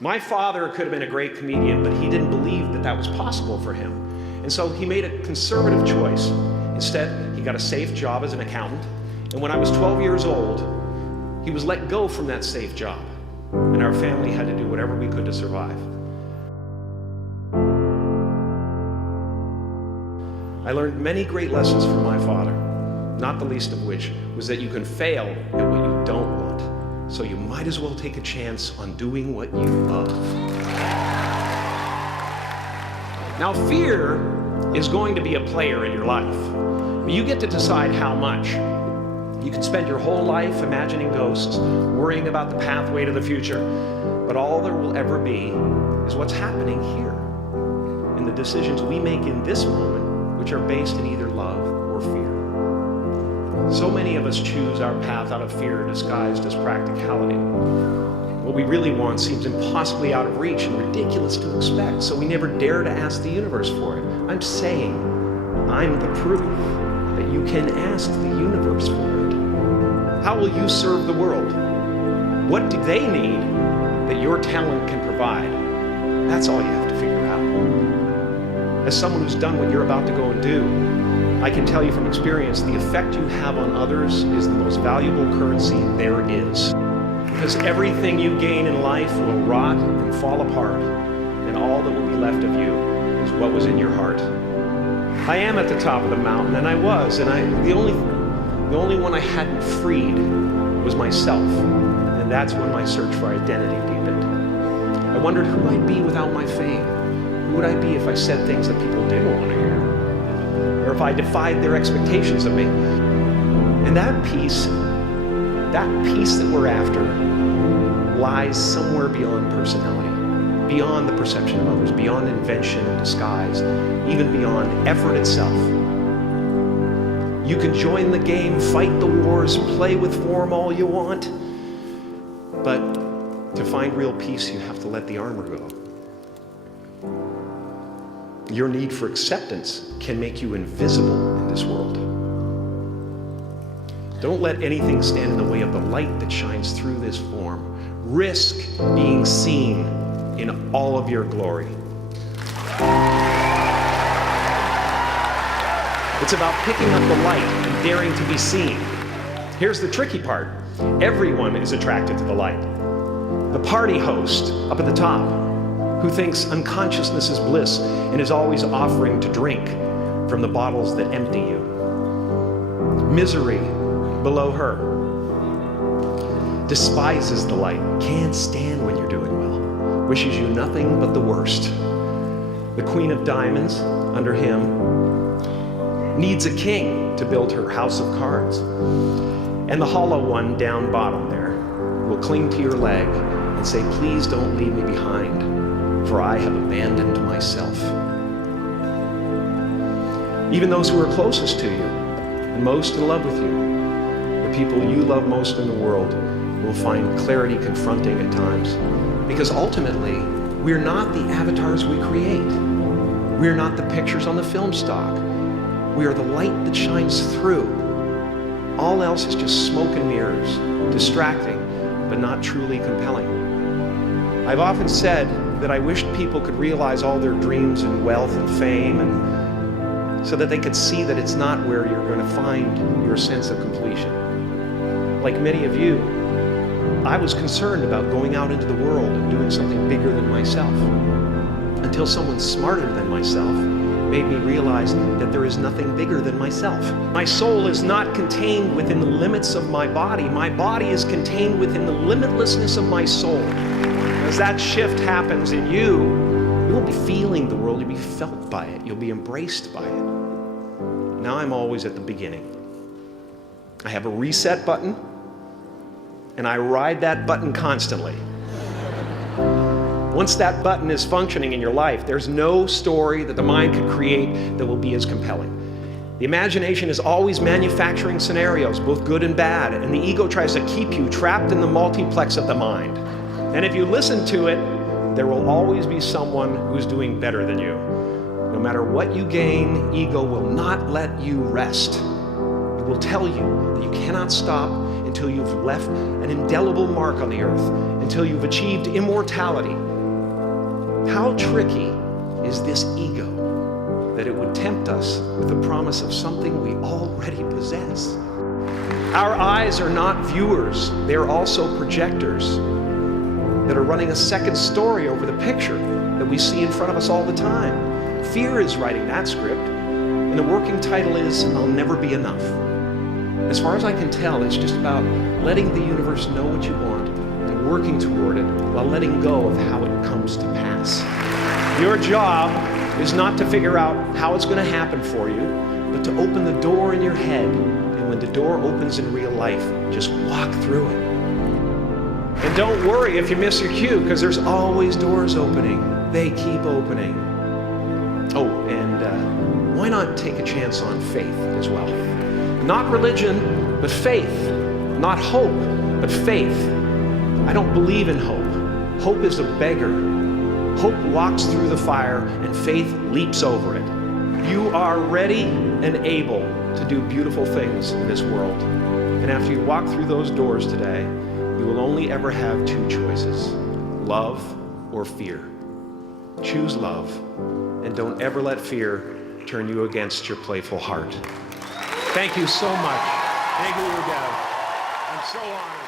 My father could have been a great comedian, but he didn't believe that that was possible for him. And so he made a conservative choice. Instead, he got a safe job as an accountant. And when I was 12 years old, he was let go from that safe job. And our family had to do whatever we could to survive. I learned many great lessons from my father, not the least of which was that you can fail at what you don't want. So you might as well take a chance on doing what you love. Now, fear is going to be a player in your life. You get to decide how much. You can spend your whole life imagining ghosts, worrying about the pathway to the future, but all there will ever be is what's happening here, and the decisions we make in this moment, which are based in either love or fear. So many of us choose our path out of fear disguised as practicality. What we really want seems impossibly out of reach and ridiculous to expect, so we never dare to ask the universe for it. I'm saying I'm the proof that you can ask the universe for it. How will you serve the world? What do they need that your talent can provide? That's all you have to figure out. As someone who's done what you're about to go and do, I can tell you from experience, the effect you have on others is the most valuable currency there is. Because everything you gain in life will rot and fall apart, and all that will be left of you is what was in your heart. I am at the top of the mountain, and I was, and the only one I hadn't freed was myself, and that's when my search for identity deepened. I wondered who I'd be without my fame. Who would I be if I said things that people didn't want to hear? Or if I defied their expectations of me? And that peace that we're after lies somewhere beyond personality, beyond the perception of others, beyond invention and disguise, even beyond effort itself. You can join the game, fight the wars, play with form all you want, but to find real peace, you have to let the armor go. Your need for acceptance can make you invisible in this world. Don't let anything stand in the way of the light that shines through this form. Risk being seen in all of your glory. It's about picking up the light and daring to be seen. Here's the tricky part. Everyone is attracted to the light. The party host up at the top, who thinks unconsciousness is bliss and is always offering to drink from the bottles that empty you. Misery below her despises the light, can't stand when you're doing well, wishes you nothing but the worst. The Queen of Diamonds, under him, needs a king to build her house of cards. And the hollow one down bottom there will cling to your leg and say, please don't leave me behind, for I have abandoned myself. Even those who are closest to you and most in love with you, the people you love most in the world, will find clarity confronting at times. Because ultimately, we're not the avatars we create. We're not the pictures on the film stock. We are the light that shines through. All else is just smoke and mirrors, distracting, but not truly compelling. I've often said that I wished people could realize all their dreams and wealth and fame, and so that they could see that it's not where you're going to find your sense of completion. Like many of you, I was concerned about going out into the world and doing something bigger than myself, until someone smarter than myself made me realize that there is nothing bigger than myself. My soul is not contained within the limits of my body. My body is contained within the limitlessness of my soul. As that shift happens in you, you won't be feeling the world, you'll be felt by it. You'll be embraced by it. Now I'm always at the beginning. I have a reset button, and I ride that button constantly. Once that button is functioning in your life, there's no story that the mind could create that will be as compelling. The imagination is always manufacturing scenarios, both good and bad, and the ego tries to keep you trapped in the multiplex of the mind. And if you listen to it, there will always be someone who's doing better than you. No matter what you gain, ego will not let you rest. It will tell you that you cannot stop until you've left an indelible mark on the earth, until you've achieved immortality. How tricky is this ego that it would tempt us with the promise of something we already possess? Our eyes are not viewers, they are also projectors that are running a second story over the picture that we see in front of us all the time. Fear is writing that script, and the working title is, I'll Never Be Enough. As far as I can tell, it's just about letting the universe know what you want and working toward it while letting go of how it comes to pass. Your job is not to figure out how it's going to happen for you, but to open the door in your head, and when the door opens in real life, just walk through it. And don't worry if you miss your cue, because there's always doors opening. They keep opening. Oh, and why not take a chance on faith as well? Not religion, but faith. Not hope, but faith. I don't believe in hope. Hope is a beggar. Hope walks through the fire, and faith leaps over it. You are ready and able to do beautiful things in this world. And after you walk through those doors today, you will only ever have two choices: love or fear. Choose love, and don't ever let fear turn you against your playful heart. Thank you so much. Thank you, Dad. I'm so honored.